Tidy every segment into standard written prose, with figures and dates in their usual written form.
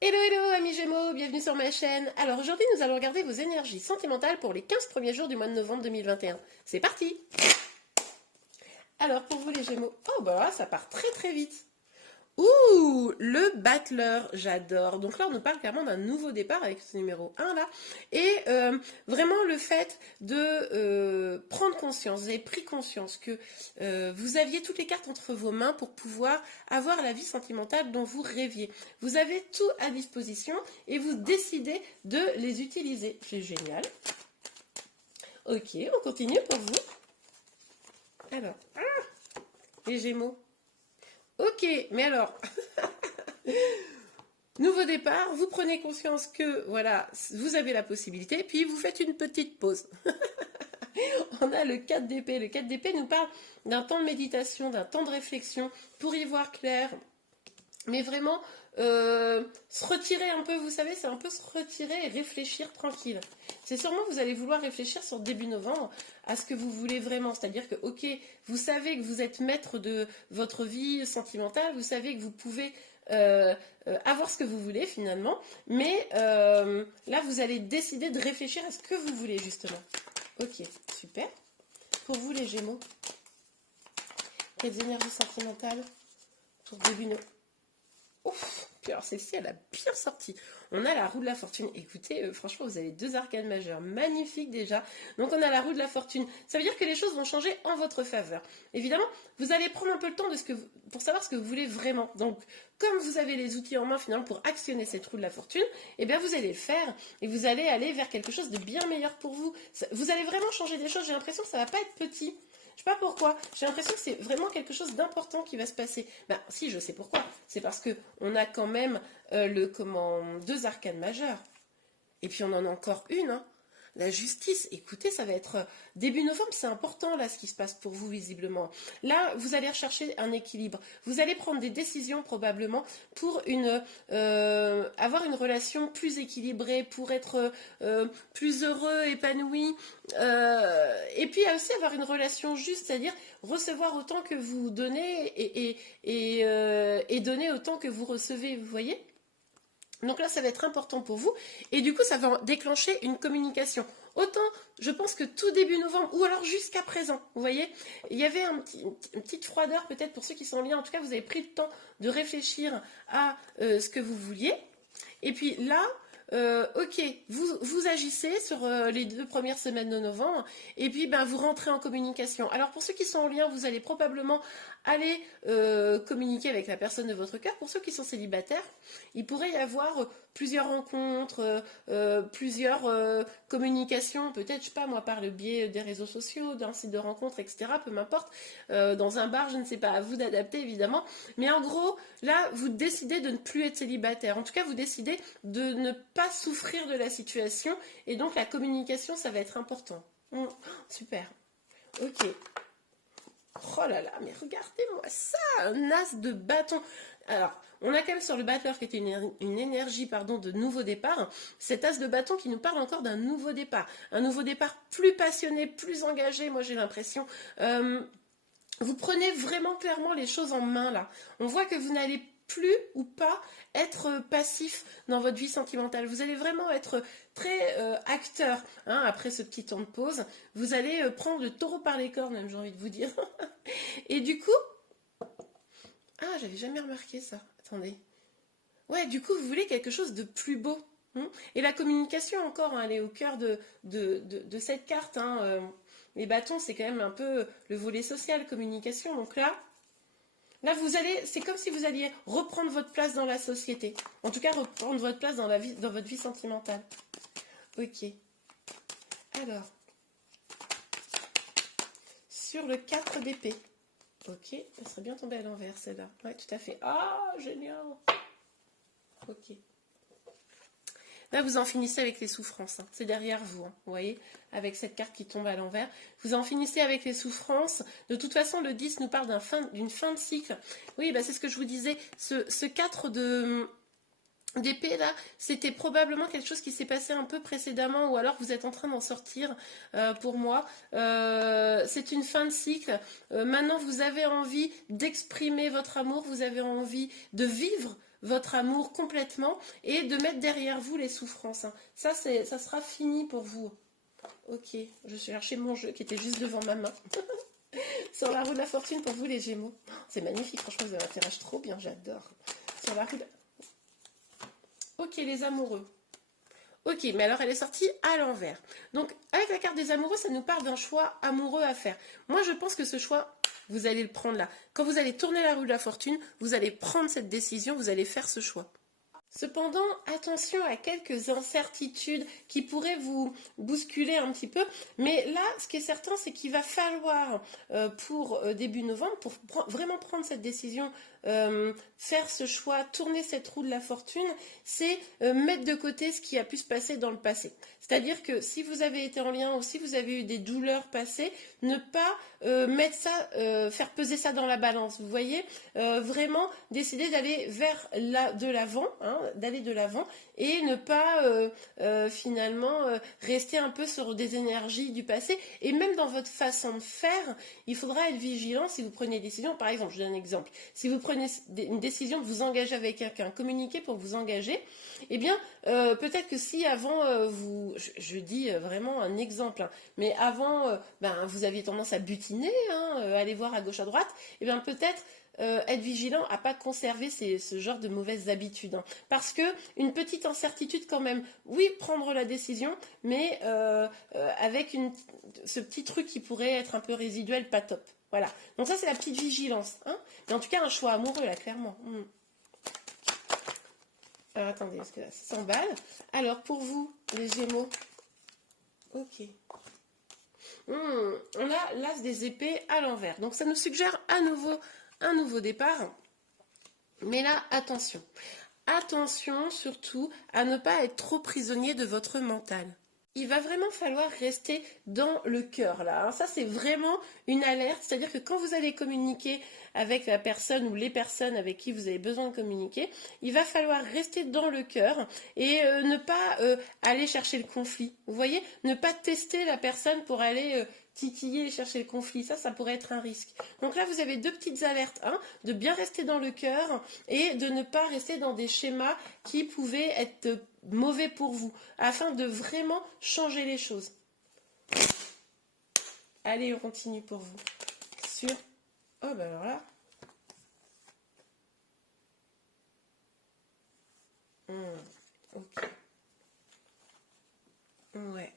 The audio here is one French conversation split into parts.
Hello hello amis Gémeaux, bienvenue sur ma chaîne. Alors aujourd'hui nous allons regarder vos énergies sentimentales pour les 15 premiers jours du mois de novembre 2021. C'est parti. Alors pour vous les Gémeaux, oh bah là, ça part très très vite. Ouh, le battleur, j'adore. Donc là, on nous parle clairement d'un nouveau départ avec ce numéro 1 là. Et vraiment le fait de prendre conscience, vous avez pris conscience que vous aviez toutes les cartes entre vos mains pour pouvoir avoir la vie sentimentale dont vous rêviez. Vous avez tout à disposition et vous décidez de les utiliser. C'est génial. Ok, on continue pour vous. Alors, les Gémeaux. Ok, mais alors, nouveau départ, vous prenez conscience que voilà, vous avez la possibilité, puis vous faites une petite pause. On a le 4 d'épée. Le 4 d'épée nous parle d'un temps de méditation, d'un temps de réflexion pour y voir clair. Mais vraiment, se retirer un peu, vous savez, c'est un peu se retirer et réfléchir tranquille. C'est sûrement que vous allez vouloir réfléchir sur début novembre à ce que vous voulez vraiment. C'est-à-dire que, ok, vous savez que vous êtes maître de votre vie sentimentale, vous savez que vous pouvez avoir ce que vous voulez finalement, mais là, vous allez décider de réfléchir à ce que vous voulez justement. Ok, super. Pour vous, les Gémeaux, quelles énergies sentimentales pour début novembre? Ouf. Puis alors celle-ci, elle a bien sorti. On a la roue de la fortune. Écoutez, franchement, vous avez deux arcanes majeures. Magnifiques déjà. Donc on a la roue de la fortune. Ça veut dire que les choses vont changer en votre faveur. Évidemment, vous allez prendre un peu le temps pour savoir ce que vous voulez vraiment. Donc, comme vous avez les outils en main finalement pour actionner cette roue de la fortune, eh bien vous allez le faire et vous allez aller vers quelque chose de bien meilleur pour vous. Vous allez vraiment changer des choses. J'ai l'impression que ça ne va pas être petit. Je sais pas pourquoi. J'ai l'impression que c'est vraiment quelque chose d'important qui va se passer. Ben, si, je sais pourquoi. C'est parce que on a quand même deux arcanes majeures. Et puis on en a encore une, hein. La justice, écoutez, ça va être début novembre, c'est important là ce qui se passe pour vous visiblement. Là, vous allez rechercher un équilibre. Vous allez prendre des décisions probablement pour avoir une relation plus équilibrée, pour être plus heureux, épanoui. Et puis aussi avoir une relation juste, c'est-à-dire recevoir autant que vous donnez et donner autant que vous recevez, vous voyez? Donc là, ça va être important pour vous. Et du coup, ça va déclencher une communication. Autant, je pense que tout début novembre, ou alors jusqu'à présent, vous voyez, il y avait une petite froideur peut-être pour ceux qui sont en lien. En tout cas, vous avez pris le temps de réfléchir à ce que vous vouliez. Et puis là, ok, vous agissez sur les 2 premières semaines de novembre, et puis ben, vous rentrez en communication. Alors pour ceux qui sont en lien, vous allez probablement aller communiquer avec la personne de votre cœur. Pour ceux qui sont célibataires, il pourrait y avoir plusieurs rencontres, plusieurs communications, peut-être, je sais pas moi, par le biais des réseaux sociaux, d'un site de rencontre, etc., peu m'importe, dans un bar, je ne sais pas, à vous d'adapter évidemment, mais en gros, là, vous décidez de ne plus être célibataire, en tout cas, vous décidez de ne pas souffrir de la situation, et donc la communication, ça va être important. Super, ok. Oh là là, mais regardez-moi ça, un as de bâton. Alors, on a quand même sur le battleur qui était une énergie pardon, de nouveau départ, cet as de bâton qui nous parle encore d'un nouveau départ. Un nouveau départ plus passionné, plus engagé, moi j'ai l'impression. Vous prenez vraiment clairement les choses en main là. On voit que vous n'allez plus ou pas être passif dans votre vie sentimentale. Vous allez vraiment être très acteur. Hein, après ce petit temps de pause, vous allez prendre le taureau par les cornes, même j'ai envie de vous dire. Et du coup, ah, j'avais jamais remarqué ça. Attendez. Ouais, du coup, vous voulez quelque chose de plus beau. Et la communication, encore, hein, elle est au cœur de cette carte. Hein. Les bâtons, c'est quand même un peu le volet social, communication. Donc là, vous allez, c'est comme si vous alliez reprendre votre place dans la société. En tout cas, reprendre votre place dans votre vie sentimentale. Ok. Alors, sur le 4 d'épée. Ok, elle serait bien tombée à l'envers, celle-là. Ouais, tout à fait. Ah, génial. Ok. Là, vous en finissez avec les souffrances. Hein. C'est derrière vous, hein, vous voyez, avec cette carte qui tombe à l'envers. Vous en finissez avec les souffrances. De toute façon, le 10 nous parle d'une fin de cycle. Oui, bah, c'est ce que je vous disais. Ce 4 d'épée là, c'était probablement quelque chose qui s'est passé un peu précédemment ou alors vous êtes en train d'en sortir pour moi. C'est une fin de cycle. Maintenant, vous avez envie d'exprimer votre amour, vous avez envie de vivre votre amour complètement et de mettre derrière vous les souffrances. Hein. Ça sera fini pour vous. Ok, je cherchais mon jeu qui était juste devant ma main. Sur la roue de la fortune pour vous les Gémeaux. C'est magnifique, franchement, vous avez un tirage trop bien, j'adore. Sur la roue de... Ok, les amoureux. Ok, mais alors elle est sortie à l'envers. Donc, avec la carte des amoureux, ça nous parle d'un choix amoureux à faire. Moi, je pense que ce choix, vous allez le prendre là. Quand vous allez tourner la roue de la fortune, vous allez prendre cette décision, vous allez faire ce choix. Cependant, attention à quelques incertitudes qui pourraient vous bousculer un petit peu. Mais là, ce qui est certain, c'est qu'il va falloir, pour début novembre, pour vraiment prendre cette décision, faire ce choix, tourner cette roue de la fortune, c'est mettre de côté ce qui a pu se passer dans le passé. C'est-à-dire que si vous avez été en lien ou si vous avez eu des douleurs passées, ne pas mettre ça, faire peser ça dans la balance. Vous voyez, vraiment décider d'aller vers de l'avant, hein, d'aller de l'avant et ne pas finalement rester un peu sur des énergies du passé. Et même dans votre façon de faire, il faudra être vigilant si vous prenez une décision. Par exemple, je donne un exemple. Si vous prenez une décision de vous engager avec quelqu'un, communiquer pour vous engager, eh bien, peut-être que si avant, je dis vraiment un exemple, hein, mais avant, vous aviez tendance à butiner, hein, aller voir à gauche, à droite, eh bien, peut-être être vigilant à pas conserver ce genre de mauvaises habitudes. Hein, parce que une petite incertitude quand même, oui, prendre la décision, mais avec ce petit truc qui pourrait être un peu résiduel, pas top. Voilà. Donc ça, c'est la petite vigilance. Hein, mais en tout cas, un choix amoureux, là, clairement. Alors, attendez, parce que là, ça s'emballe. Alors, pour vous, les Gémeaux. Ok. On a l'as des épées à l'envers. Donc, ça nous suggère à nouveau un nouveau départ. Mais là, attention. Attention, surtout, à ne pas être trop prisonnier de votre mental. Il va vraiment falloir rester dans le cœur, là. Hein. Ça, c'est vraiment une alerte. C'est-à-dire que quand vous allez communiquer avec la personne ou les personnes avec qui vous avez besoin de communiquer, il va falloir rester dans le cœur et ne pas aller chercher le conflit. Vous voyez, ne pas tester la personne pour aller titiller et chercher le conflit. Ça pourrait être un risque. Donc là, vous avez deux petites alertes. Hein, de bien rester dans le cœur et de ne pas rester dans des schémas qui pouvaient être mauvais pour vous, afin de vraiment changer les choses. Allez, on continue pour vous. Sur... Oh, ben alors là. Ok. Ouais.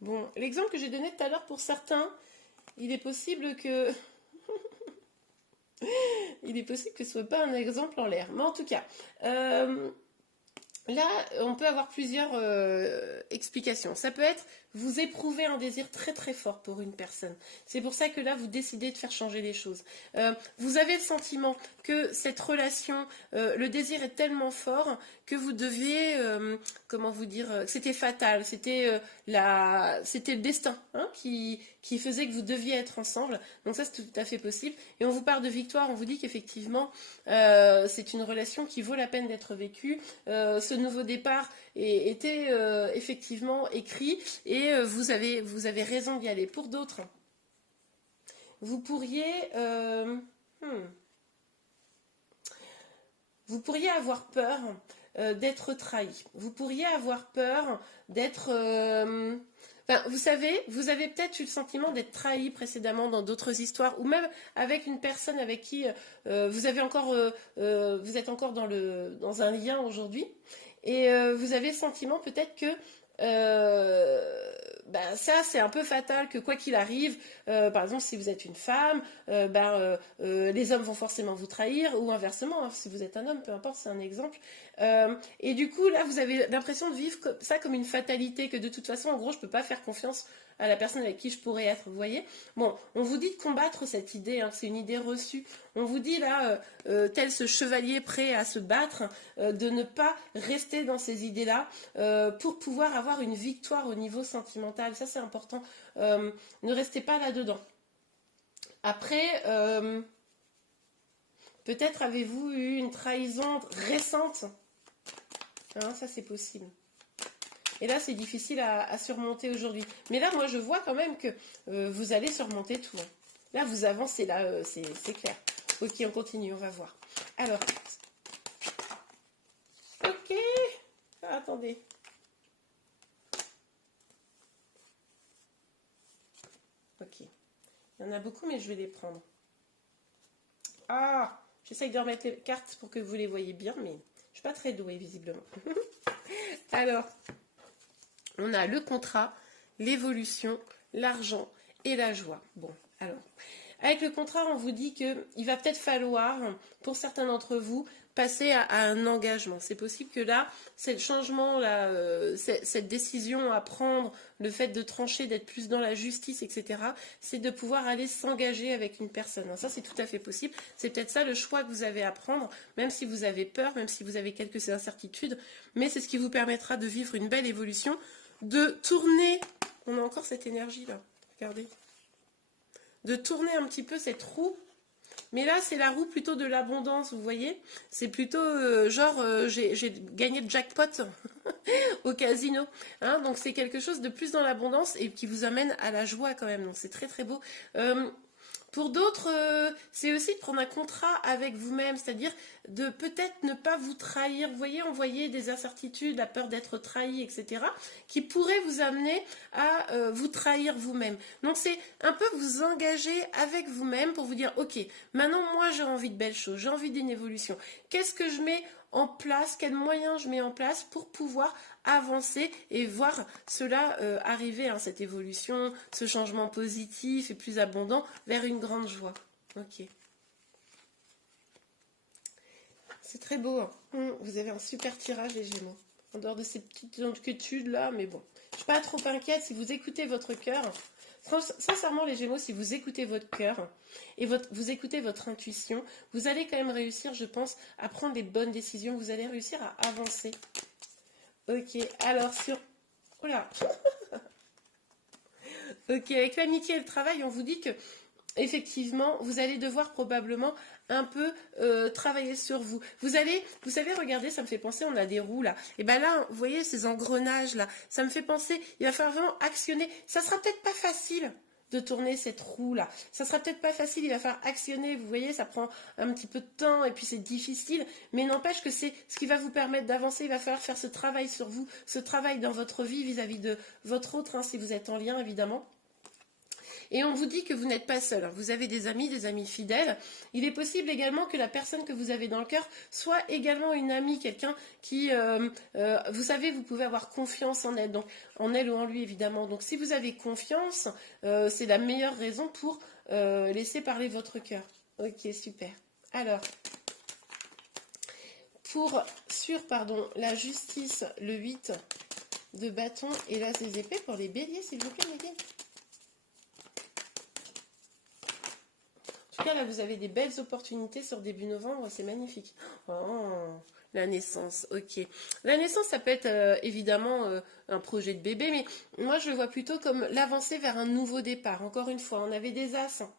Bon, l'exemple que j'ai donné tout à l'heure pour certains, il est possible que... il est possible que ce ne soit pas un exemple en l'air. Mais en tout cas... Là, on peut avoir plusieurs explications. Ça peut être, vous éprouvez un désir très très fort pour une personne. C'est pour ça que là, vous décidez de faire changer les choses. Vous avez le sentiment que cette relation, le désir est tellement fort que vous deviez, comment vous dire, c'était fatal, c'était le destin hein, qui faisait que vous deviez être ensemble. Donc ça, c'est tout à fait possible. Et on vous parle de victoire, on vous dit qu'effectivement, c'est une relation qui vaut la peine d'être vécue. Ce nouveau départ était effectivement écrit et vous avez raison d'y aller. Pour d'autres, vous pourriez avoir peur d'être trahi. Vous pourriez avoir peur d'être... vous savez, vous avez peut-être eu le sentiment d'être trahi précédemment dans d'autres histoires, ou même avec une personne avec qui vous êtes encore dans un lien aujourd'hui, et vous avez le sentiment peut-être que ça c'est un peu fatal, que quoi qu'il arrive, par exemple si vous êtes une femme, les hommes vont forcément vous trahir, ou inversement, hein, si vous êtes un homme, peu importe, c'est un exemple. Et du coup là vous avez l'impression de vivre ça comme une fatalité, que de toute façon en gros je peux pas faire confiance à la personne avec qui je pourrais être, vous voyez. Bon, on vous dit de combattre cette idée, hein, c'est une idée reçue. On vous dit là, tel ce chevalier prêt à se battre, de ne pas rester dans ces idées-là pour pouvoir avoir une victoire au niveau sentimental. Ça, c'est important. Ne restez pas là-dedans. Après, peut-être avez-vous eu une trahison récente. Hein, ça, c'est possible. Et là, c'est difficile à surmonter aujourd'hui. Mais là, moi, je vois quand même que vous allez surmonter tout. Hein. Là, vous avancez, là, c'est clair. Ok, on continue, on va voir. Alors, attendez. Ok. Il y en a beaucoup, mais je vais les prendre. Ah, j'essaye de remettre les cartes pour que vous les voyez bien, mais je ne suis pas très douée, visiblement. Alors, on a le contrat, l'évolution, l'argent et la joie. Bon, alors, avec le contrat, on vous dit qu'il va peut-être falloir, pour certains d'entre vous, passer à un engagement. C'est possible que là, ce changement-là, cette décision à prendre, le fait de trancher, d'être plus dans la justice, etc., c'est de pouvoir aller s'engager avec une personne. Alors ça, c'est tout à fait possible. C'est peut-être ça le choix que vous avez à prendre, même si vous avez peur, même si vous avez quelques incertitudes, mais c'est ce qui vous permettra de vivre une belle évolution, de tourner, on a encore cette énergie-là, regardez, de tourner un petit peu cette roue. Mais là, c'est la roue plutôt de l'abondance, vous voyez. C'est plutôt j'ai gagné le jackpot au casino. Hein, donc, c'est quelque chose de plus dans l'abondance et qui vous amène à la joie quand même. Donc, c'est très, très beau. Pour d'autres, c'est aussi de prendre un contrat avec vous-même, c'est-à-dire de peut-être ne pas vous trahir. Vous voyez, envoyer des incertitudes, la peur d'être trahi, etc., qui pourraient vous amener à vous trahir vous-même. Donc, c'est un peu vous engager avec vous-même pour vous dire, ok, maintenant, moi, j'ai envie de belles choses, j'ai envie d'une évolution. Qu'est-ce que je mets en place, quels moyens je mets en place pour pouvoir avancer et voir cela arriver, hein, cette évolution, ce changement positif et plus abondant vers une grande joie. Ok. C'est très beau. Hein. Vous avez un super tirage, les Gémeaux. En dehors de ces petites inquiétudes là, mais bon. Je ne suis pas trop inquiète si vous écoutez votre cœur. Sincèrement, les Gémeaux, si vous écoutez votre cœur et vous écoutez votre intuition, vous allez quand même réussir, je pense, à prendre des bonnes décisions. Vous allez réussir à avancer. Ok, alors sur... Oh là. Ok, avec l'amitié et le travail, on vous dit que effectivement, vous allez devoir probablement un peu travailler sur vous. Vous savez, regardez, ça me fait penser, on a des roues là. Et bien là, vous voyez ces engrenages là, ça me fait penser, il va falloir vraiment actionner. Ça sera peut-être pas facile de tourner cette roue là. Ça sera peut-être pas facile, il va falloir actionner, vous voyez, ça prend un petit peu de temps et puis c'est difficile, mais n'empêche que c'est ce qui va vous permettre d'avancer. Il va falloir faire ce travail sur vous, ce travail dans votre vie vis-à-vis de votre autre, hein, si vous êtes en lien évidemment. Et on vous dit que vous n'êtes pas seul. Vous avez des amis fidèles. Il est possible également que la personne que vous avez dans le cœur soit également une amie, quelqu'un qui, vous savez, vous pouvez avoir confiance en elle, donc en elle ou en lui évidemment. Donc si vous avez confiance, c'est la meilleure raison pour laisser parler votre cœur. Ok, super. Alors, la justice, le 8 de bâton et l'as des épées pour les béliers, s'il vous plaît, Mehdi. En tout cas, là, vous avez des belles opportunités sur début novembre, c'est magnifique. Oh, la naissance, ok. La naissance, ça peut être évidemment un projet de bébé, mais moi, je le vois plutôt comme l'avancée vers un nouveau départ. Encore une fois, on avait des as, hein.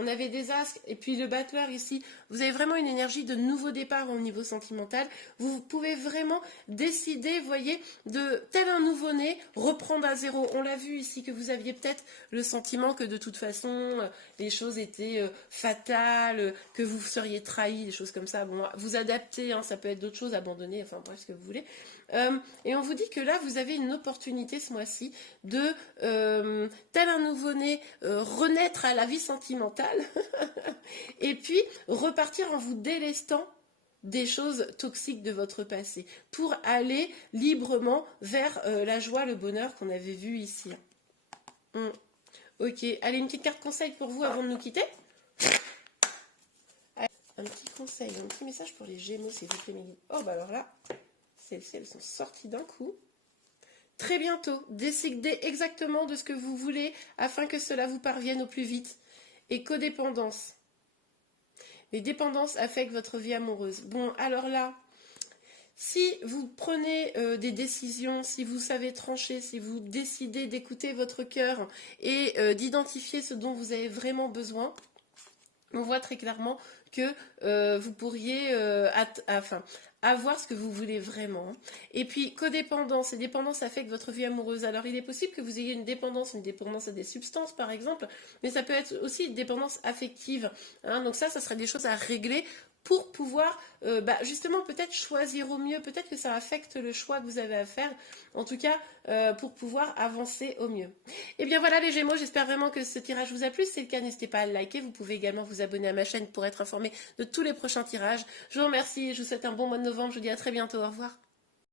On avait des asques, et puis le battleur ici, vous avez vraiment une énergie de nouveau départ au niveau sentimental. Vous pouvez vraiment décider, voyez, de tel un nouveau-né, reprendre à zéro. On l'a vu ici que vous aviez peut-être le sentiment que de toute façon, les choses étaient fatales, que vous seriez trahi, des choses comme ça. Bon, vous adaptez, hein, ça peut être d'autres choses, abandonner, enfin bref, ce que vous voulez. Et on vous dit que là, vous avez une opportunité ce mois-ci de, tel un nouveau-né, renaître à la vie sentimentale et puis repartir en vous délestant des choses toxiques de votre passé pour aller librement vers la joie, le bonheur qu'on avait vu ici. Ok, allez, une petite carte conseil pour vous avant de nous quitter. Allez, un petit conseil, un petit message pour les Gémeaux, s'il vous plaît, Mélanie. Oh, bah alors là, celles-ci, elles sont sorties d'un coup. Très bientôt, décidez exactement de ce que vous voulez afin que cela vous parvienne au plus vite. Et codépendance. Les dépendances affectent votre vie amoureuse. Bon, alors là, si vous prenez des décisions, si vous savez trancher, si vous décidez d'écouter votre cœur et d'identifier ce dont vous avez vraiment besoin, on voit très clairement que vous pourriez avoir ce que vous voulez vraiment. Et puis, codépendance et dépendance affectent votre vie amoureuse. Alors, il est possible que vous ayez une dépendance à des substances, par exemple, mais ça peut être aussi une dépendance affective. Hein. Donc ça serait des choses à régler pour pouvoir justement peut-être choisir au mieux, peut-être que ça affecte le choix que vous avez à faire, en tout cas pour pouvoir avancer au mieux. Et bien voilà les Gémeaux, j'espère vraiment que ce tirage vous a plu. Si c'est le cas, n'hésitez pas à le liker, vous pouvez également vous abonner à ma chaîne pour être informé de tous les prochains tirages. Je vous remercie, je vous souhaite un bon mois de novembre, je vous dis à très bientôt, au revoir.